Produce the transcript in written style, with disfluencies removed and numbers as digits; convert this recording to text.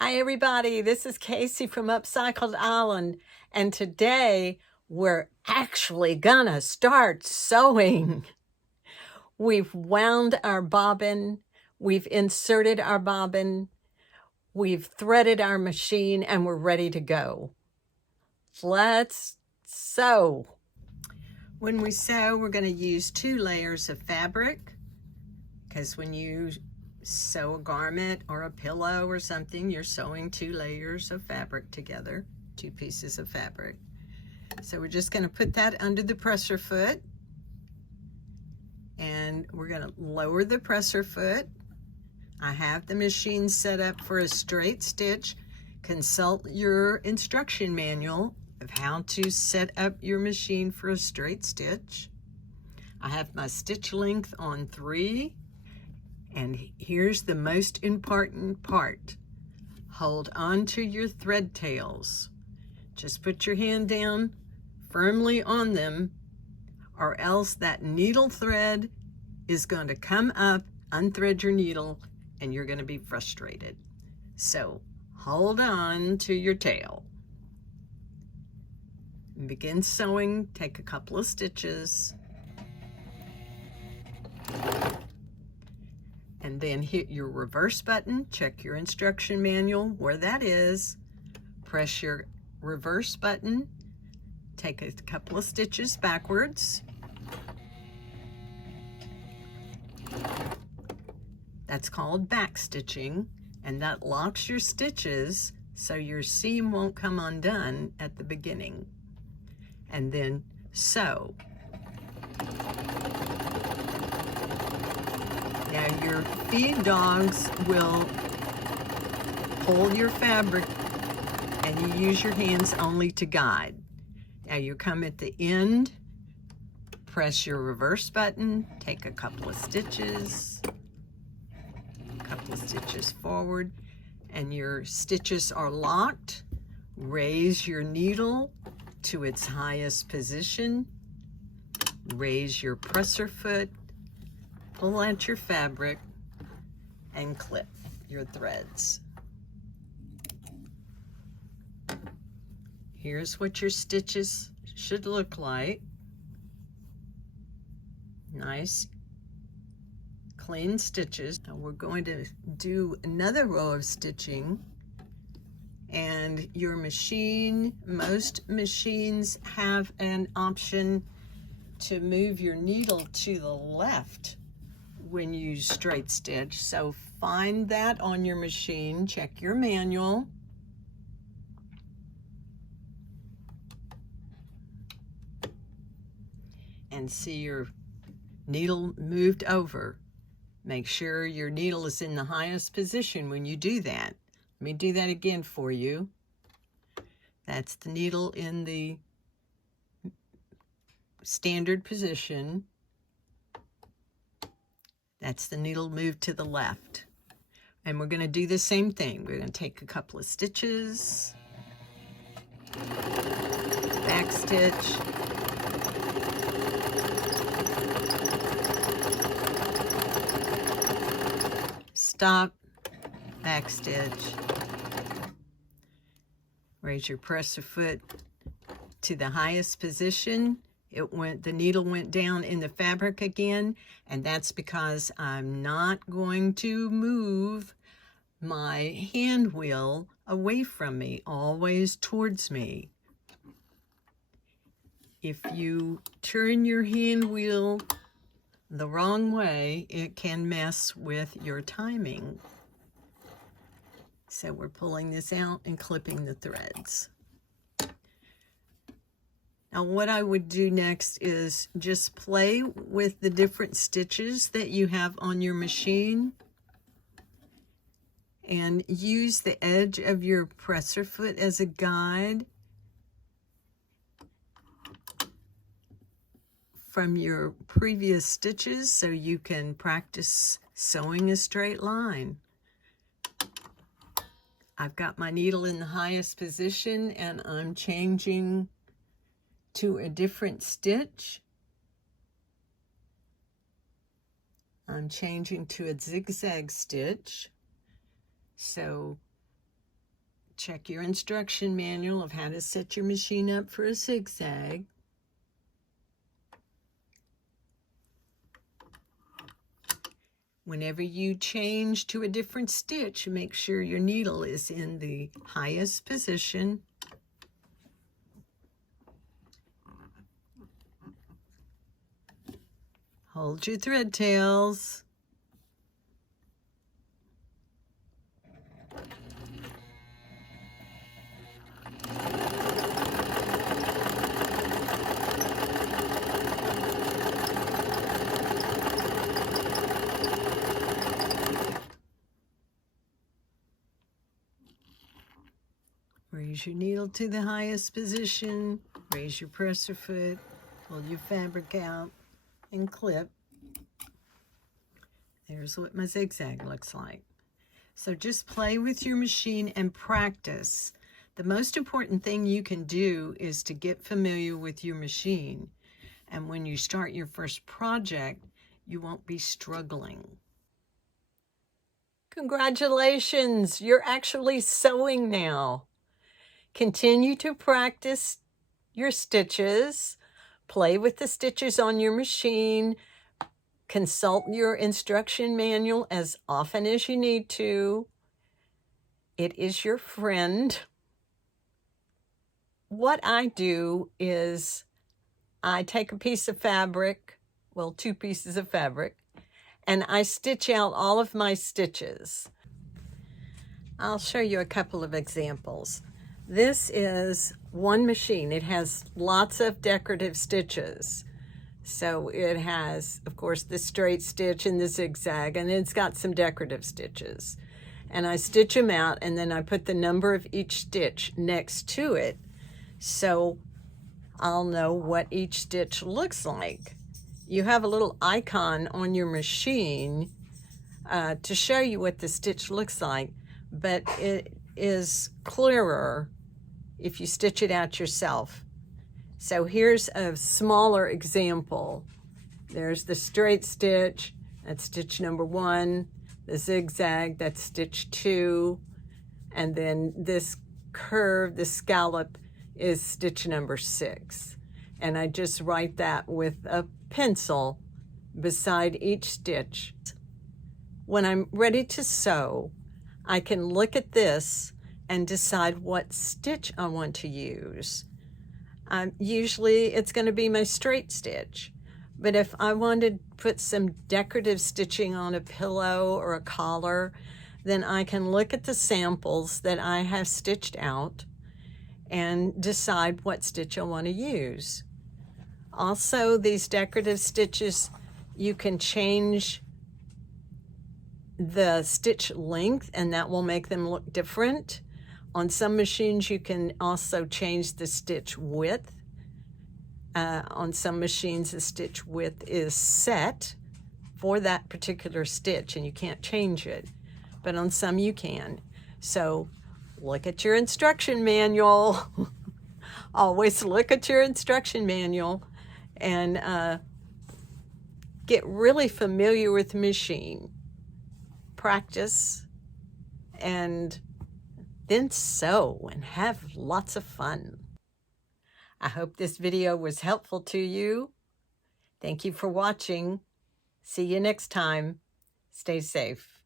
Hi everybody, this is Casey from Upcycled Island, and today we're actually gonna start sewing. We've wound our bobbin, we've inserted our bobbin, we've threaded our machine, and we're ready to go. Let's sew. When we sew, we're gonna use 2 layers of fabric, because when you sew a garment or a pillow or something, you're sewing 2 layers of fabric together, 2 pieces of fabric. So we're just going to put that under the presser foot, and we're going to lower the presser foot. I have the machine set up for a straight stitch. Consult your instruction manual of how to set up your machine for a straight stitch. I have my stitch length on 3. And here's the most important part. Hold on to your thread tails. Just put your hand down firmly on them, or else that needle thread is going to come up, unthread your needle, and you're going to be frustrated. So hold on to your tail. Begin sewing, take a couple of stitches. And then hit your reverse button, check your instruction manual where that is, press your reverse button, take a couple of stitches backwards. That's called back stitching, and that locks your stitches so your seam won't come undone at the beginning. And then sew. Now your feed dogs will hold your fabric and you use your hands only to guide. Now you come at the end, press your reverse button, take a couple of stitches forward, and your stitches are locked. Raise your needle to its highest position, raise your presser foot, pull out your fabric, and clip your threads. Here's what your stitches should look like. Nice, clean stitches. Now we're going to do another row of stitching, and your machine, most machines have an option to move your needle to the left when you straight stitch. So find that on your machine, check your manual. And see your needle moved over. Make sure your needle is in the highest position when you do that. Let me do that again for you. That's the needle in the standard position. That's the needle moved to the left. And we're going to do the same thing. We're going to take a couple of stitches, back stitch, stop, back stitch, raise your presser foot to the highest position. The needle went down in the fabric again, and that's because I'm not going to move my hand wheel away from me, always towards me. If you turn your hand wheel the wrong way, it can mess with your timing. So we're pulling this out and clipping the threads. Now what I would do next is just play with the different stitches that you have on your machine and use the edge of your presser foot as a guide from your previous stitches so you can practice sewing a straight line. I've got my needle in the highest position and I'm changing to a different stitch. I'm changing to a zigzag stitch. So Check your instruction manual of how to set your machine up for a zigzag. Whenever you change to a different stitch, make sure your needle is in the highest position. Hold your thread tails. Raise your needle to the highest position, raise your presser foot, pull your fabric out, and clip. There's what my zigzag looks like. So just play with your machine and practice. The most important thing you can do is to get familiar with your machine. And when you start your first project, you won't be struggling. Congratulations, you're actually sewing now. Continue to practice your stitches, play with the stitches on your machine, consult your instruction manual as often as you need to. It is your friend. What I do is I take a piece of fabric, well, 2 pieces of fabric, and I stitch out all of my stitches. I'll show you a couple of examples. This is one machine. It has lots of decorative stitches. So it has, of course, the straight stitch and the zigzag, and it's got some decorative stitches. And I stitch them out, and then I put the number of each stitch next to it, so I'll know what each stitch looks like. You have a little icon on your machine to show you what the stitch looks like, but it is clearer if you stitch it out yourself. So here's a smaller example. There's the straight stitch, that's stitch number 1, the zigzag, that's stitch 2, and then this curve, the scallop, is stitch number 6. And I just write that with a pencil beside each stitch. When I'm ready to sew, I can look at this and decide what stitch I want to use. Usually it's going to be my straight stitch, but if I want to put some decorative stitching on a pillow or a collar, then I can look at the samples that I have stitched out and decide what stitch I want to use. Also, these decorative stitches, you can change the stitch length and that will make them look different. On some machines, you can also change the stitch width. On some machines, the stitch width is set for that particular stitch and you can't change it, but on some you can. So look at your instruction manual. Always look at your instruction manual and get really familiar with the machine. Practice and then sew and have lots of fun. I hope this video was helpful to you. Thank you for watching. See you next time. Stay safe.